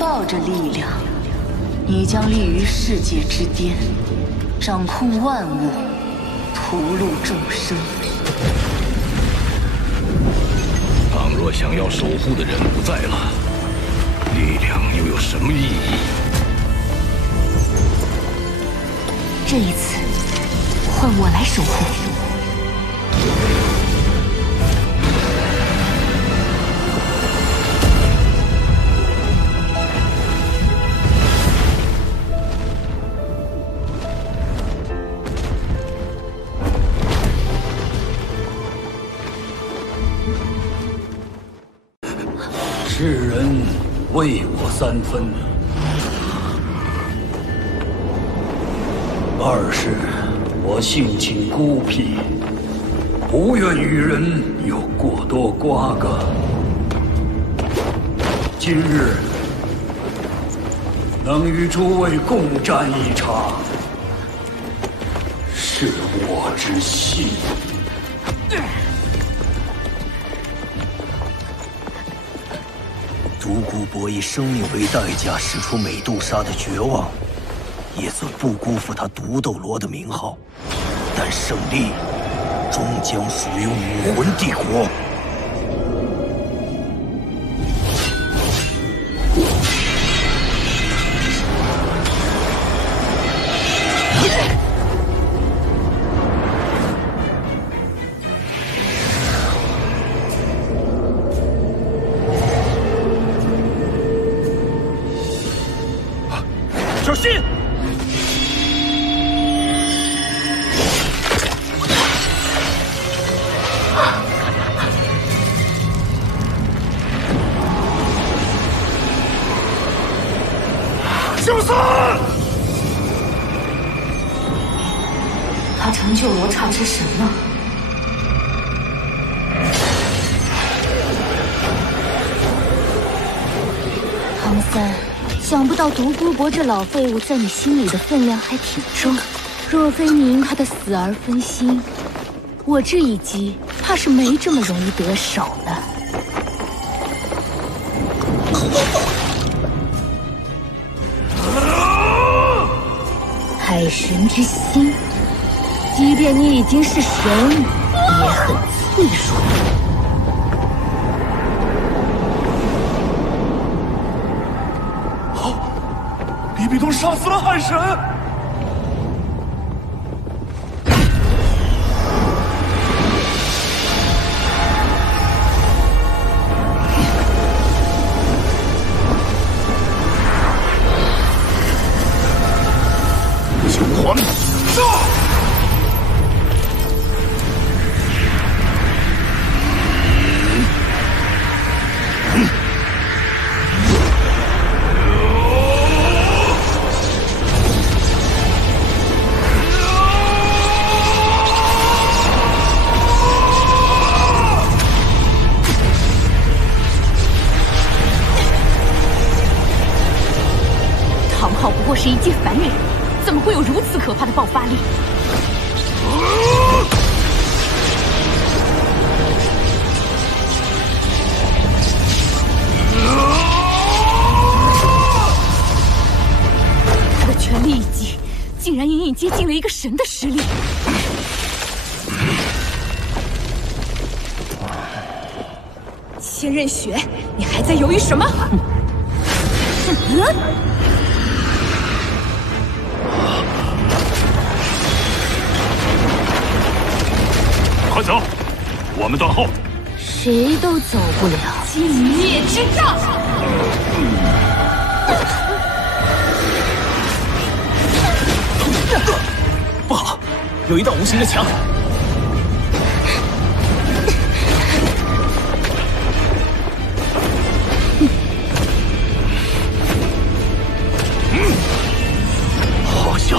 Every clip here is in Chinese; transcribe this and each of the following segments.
抱着力量，你将立于世界之巅，掌控万物，屠戮众生。倘若想要守护的人不在了，力量又有什么意义？这一次，换我来守护。 世人为我3分，二是我性情孤僻，不愿与人有过多瓜葛。今日能与诸位共战一场，是我之幸。 独孤博以生命为代价使出美杜莎的绝望，也算不辜负他独斗罗的名号。但胜利终将属于武魂帝国。小心！小三！他成就罗刹之神了。唐三。 想不到独孤博这老废物在你心里的分量还挺重。若非你因他的死而分心，我这一击怕是没这么容易得手的。海神之心，即便你已经是神，也很脆弱。 李比东杀死了海神！九环，杀！唐昊不过是一介凡人，怎么会有如此可怕的爆发力？他的全力一击，竟然隐隐接近了一个神的实力。千仞雪，你还在犹豫什么？快走，我们断后。谁都走不了尽灭之杖。不好，有一道无形的墙。好像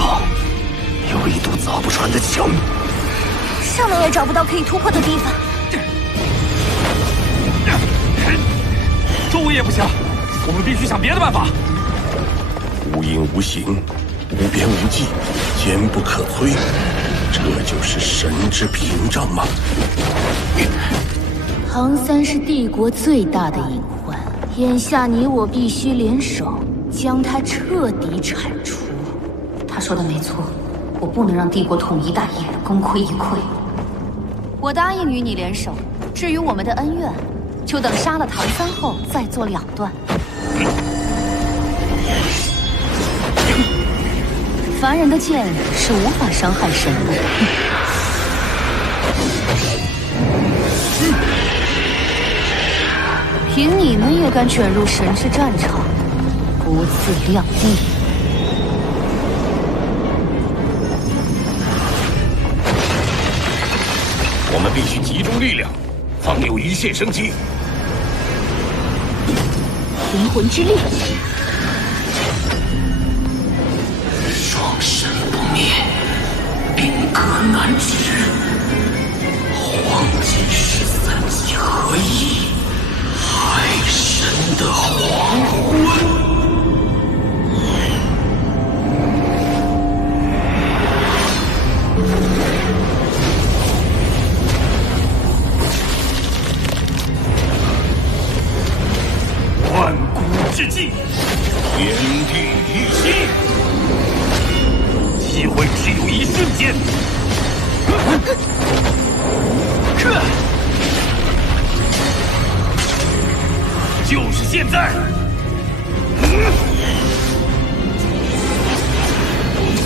有一堵凿不穿的墙。 上面也找不到可以突破的地方。周围也不行，我们必须想别的办法。无影无形，无边无际，坚不可摧，这就是神之屏障吗？唐三是帝国最大的隐患，眼下你我必须联手，将他彻底铲除。他说的没错，我不能让帝国统一大业功亏一篑。我答应与你联手，至于我们的恩怨，就等杀了唐三后再做了断。凡人的剑是无法伤害神的。凭你们也敢卷入神之战场，不自量力！我们必须集中力量，方有一线生机。灵魂之力，双神不灭，兵戈难止，黄金13级合一，海神的黄昏。万古之际，天地一心，机会只有一瞬间。就是现在！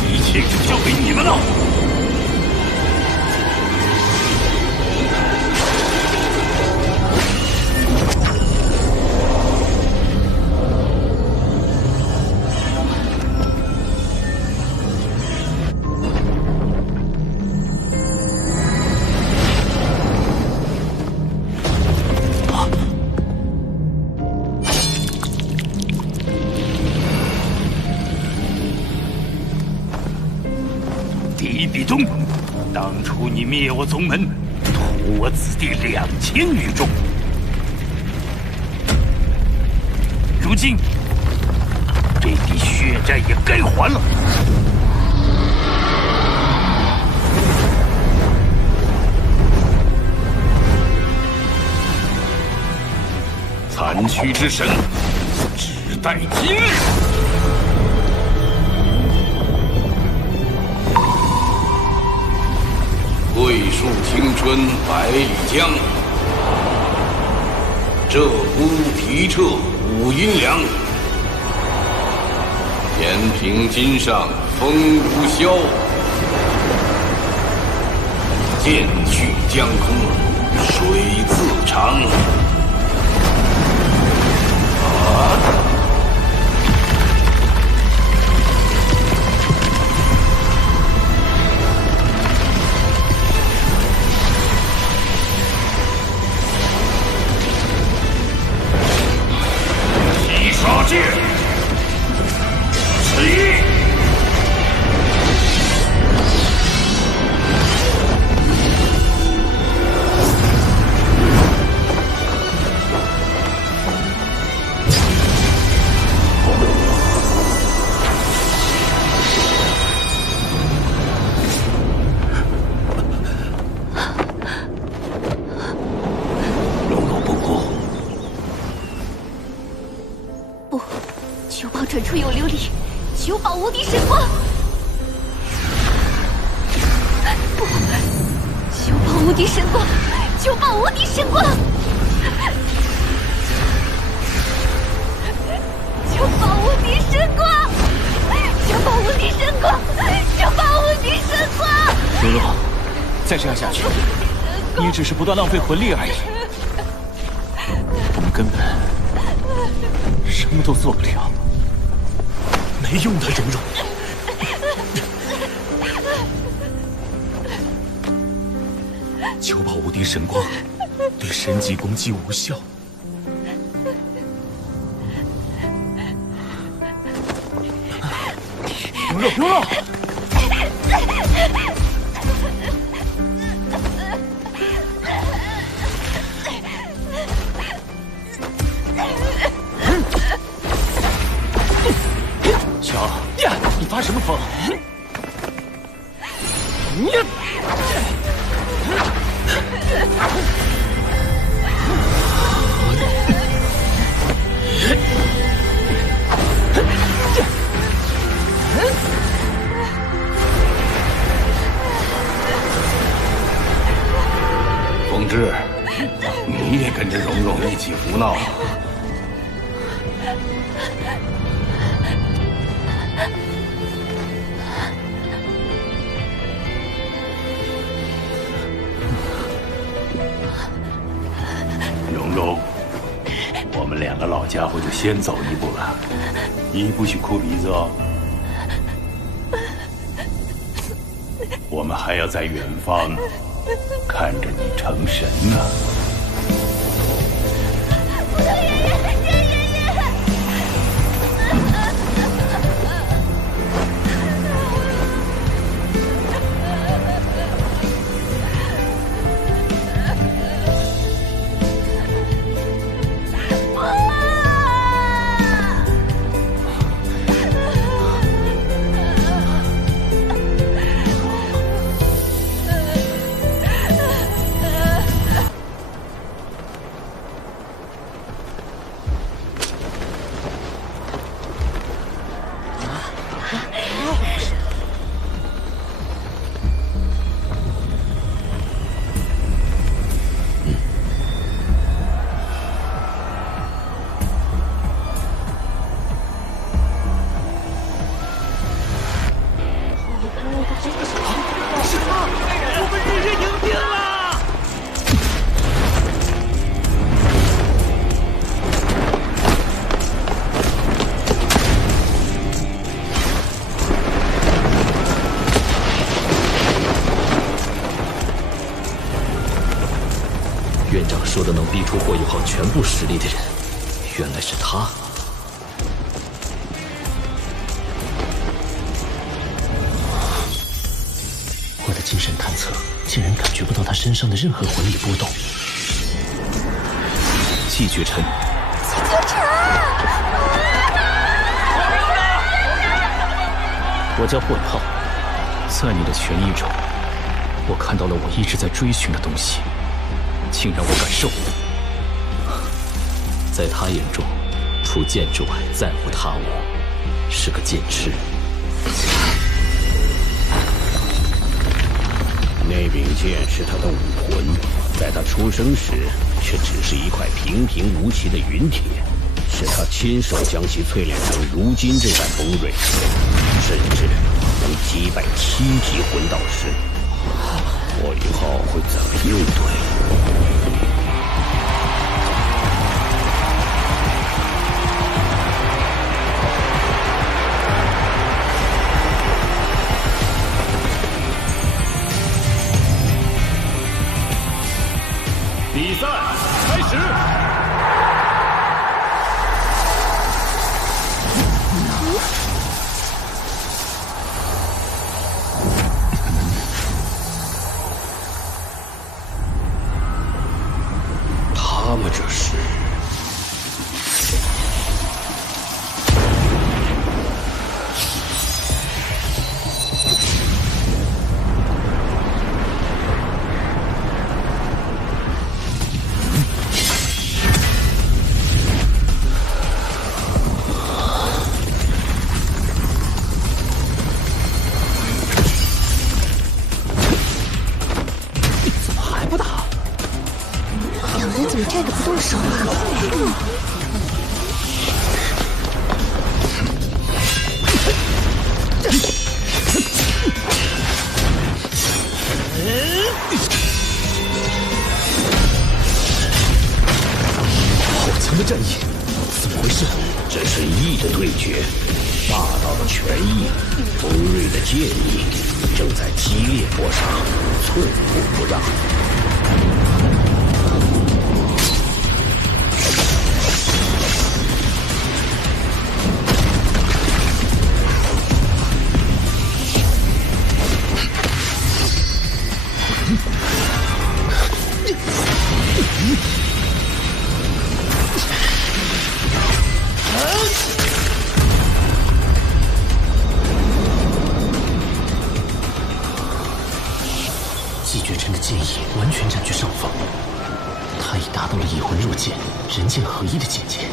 一切就交给你们了。狄比东，当初你灭我宗门，屠我子弟2000余众，如今这笔血债也该还了。残躯之神，只待今日。桂树青春百里江，鹧鸪提澈五阴凉。延平津上风如萧，剑去江空水自长。杀戒，起！荣辱不辜。不，九宝转出有琉璃，九宝无敌神光。不，九宝无敌神光，九宝无敌神光。九宝无敌神光，九宝无敌神光，九宝无敌神光。蓉蓉，再这样下去，你也只是不断浪费魂力而已。我们根本什么都做不了，没用的，蓉蓉。九宝无敌神光对神级攻击无效。蓉蓉，蓉蓉！乔，你发什么疯？一起胡闹。蓉蓉，我们两个老家伙就先走一步了，你不许哭鼻子哦。我们还要在远方看着你成神呢。院长说的能逼出霍友号全部实力的人，原来是他。我的精神探测竟然感觉不到他身上的任何魂力波动。季绝尘，我叫霍友浩，在你的权益中，我看到了我一直在追寻的东西。请让我感受，在他眼中，除剑之外再无他物，是个剑痴。那柄剑是他的武魂，在他出生时却只是一块平平无奇的云铁，是他亲手将其淬炼成如今这般锋锐，甚至能击败7级魂导师。我以后会怎么应对？比赛开始！他们这是……怎么站着不动手啊？好强的战意，怎么回事？这是意的对决，霸道的权益，锋锐的剑意，正在激烈搏杀，寸步不让。季绝尘的剑意完全占据上风，他已达到了以魂入剑、人剑合一的境界，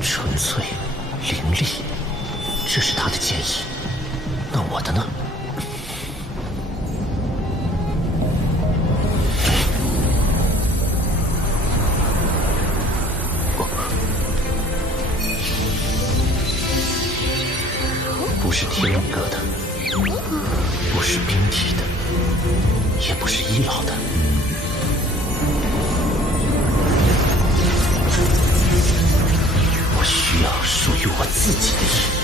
纯粹、凌厉，这是他的剑意。那我的呢？是天灵阁的，不是冰体的，也不是伊老的。我需要属于我自己的意。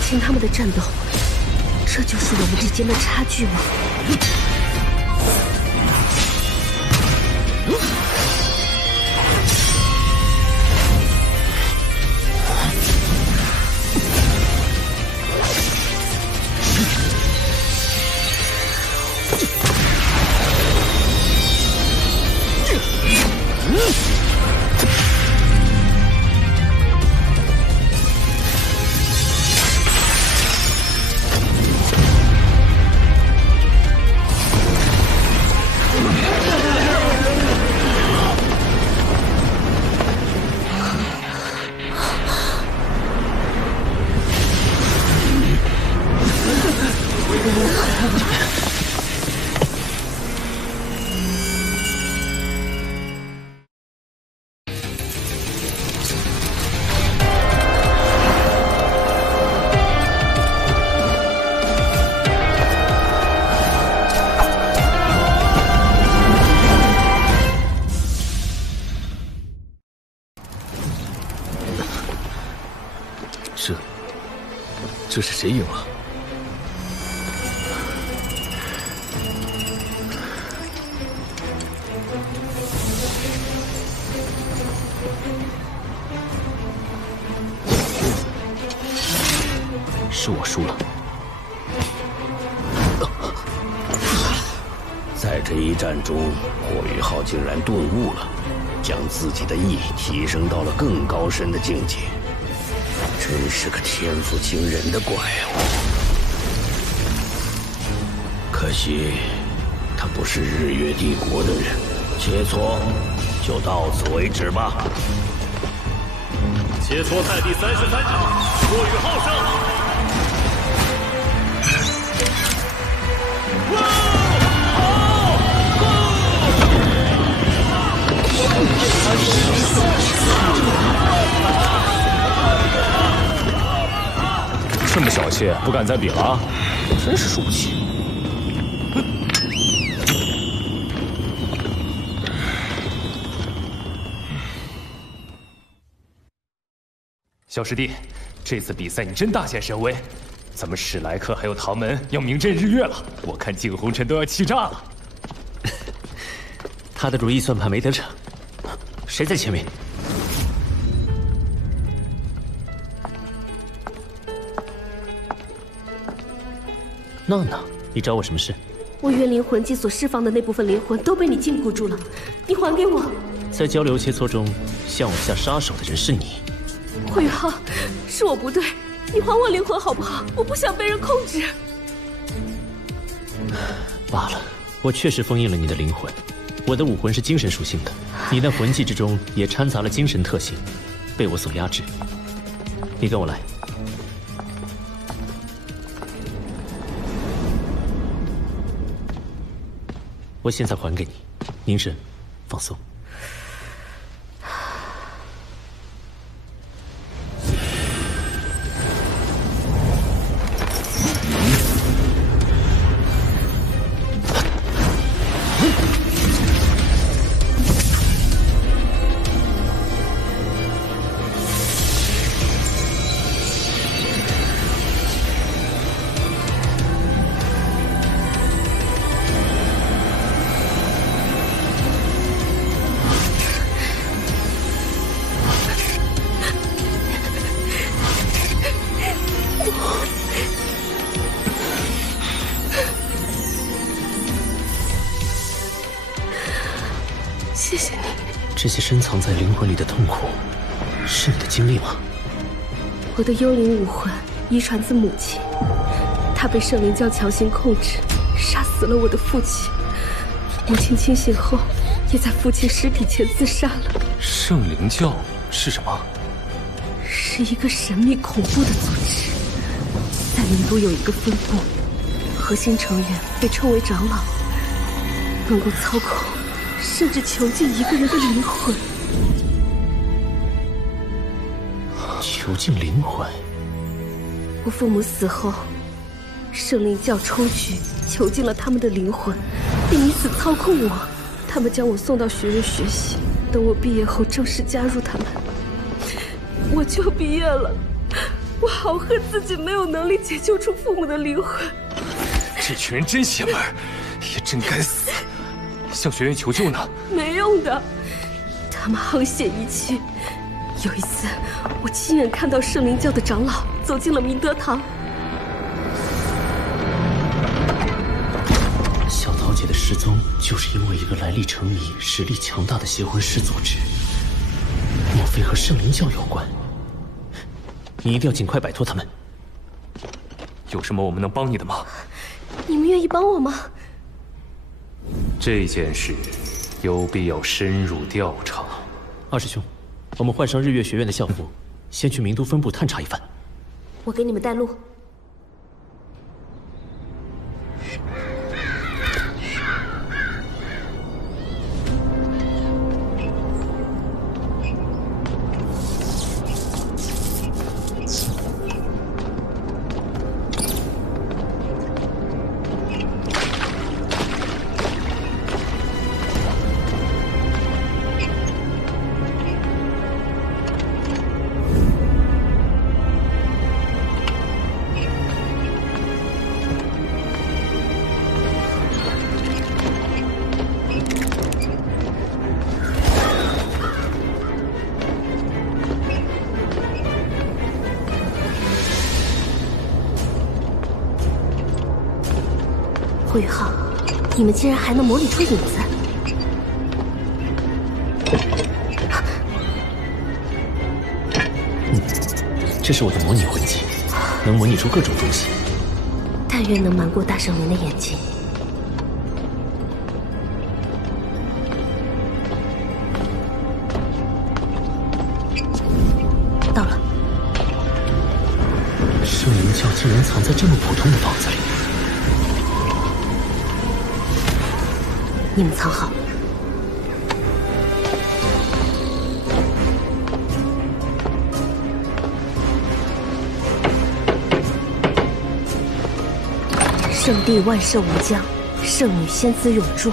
听他们的战斗，这就是我们之间的差距吗？这是谁赢了？是我输了。在这一战中，霍雨浩竟然顿悟了，将自己的意提升到了更高深的境界。 真是个天赋惊人的怪物，可惜他不是日月帝国的人。切磋就到此为止吧。切磋赛第33场，霍雨浩胜。这么小气，不敢再比了，真是输不起。小师弟，这次比赛你真大显神威，咱们史莱克还有唐门要名震日月了，我看景洪尘都要气炸了。他的如意算盘没得逞，谁在前面？ 娜娜，你找我什么事？我元灵魂技所释放的那部分灵魂都被你禁锢住了，你还给我！在交流切磋中，向我下杀手的人是你。霍雨浩，是我不对，你还我灵魂好不好？我不想被人控制。罢了，我确实封印了你的灵魂。我的武魂是精神属性的，你那魂技之中也掺杂了精神特性，被我所压制。你跟我来。我现在还给你。凝神，放松。谢谢你。这些深藏在灵魂里的痛苦，是你的经历吗？我的幽灵武魂遗传自母亲，她被圣灵教强行控制，杀死了我的父亲。母亲清醒后，也在父亲尸体前自杀了。圣灵教是什么？是一个神秘恐怖的组织，在名都有一个分部，核心成员被称为长老，能够操控甚至囚禁一个人的灵魂。囚禁灵魂？我父母死后，圣灵教抽取囚禁了他们的灵魂，并以此操控我。他们将我送到学院学习，等我毕业后正式加入他们。我就毕业了，我好恨自己没有能力解救出父母的灵魂。这群人真邪门，也真该死。向学院求救呢？没用的，他们沆瀣一气。有一次，我亲眼看到圣灵教的长老走进了明德堂。小桃姐的失踪，就是因为一个来历成谜、实力强大的邪魂师组织。莫非和圣灵教有关？你一定要尽快摆脱他们。有什么我们能帮你的吗？你们愿意帮我吗？这件事有必要深入调查。二师兄，我们换上日月学院的校服，先去名都分部探查一番。我给你们带路。胡宇浩，你们竟然还能模拟出影子！这是我的模拟魂技，能模拟出各种东西。但愿能瞒过大圣灵的眼睛。到了。圣灵教竟然藏在这么普通的房子里。你们藏好。圣地万圣无疆，圣女仙姿永驻。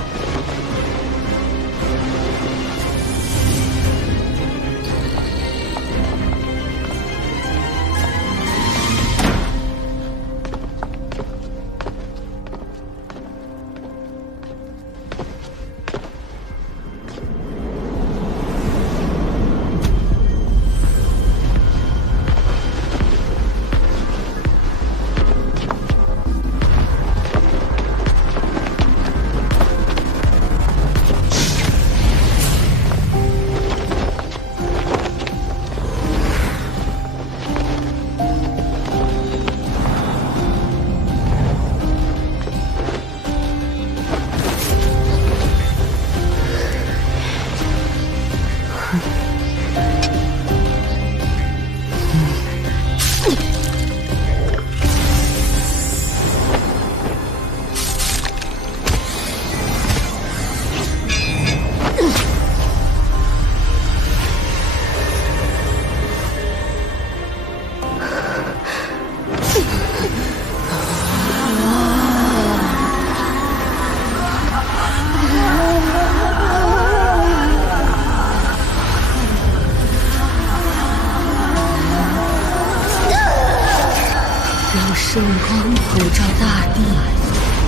圣光普照大地，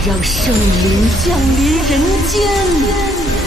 让圣灵降临人间。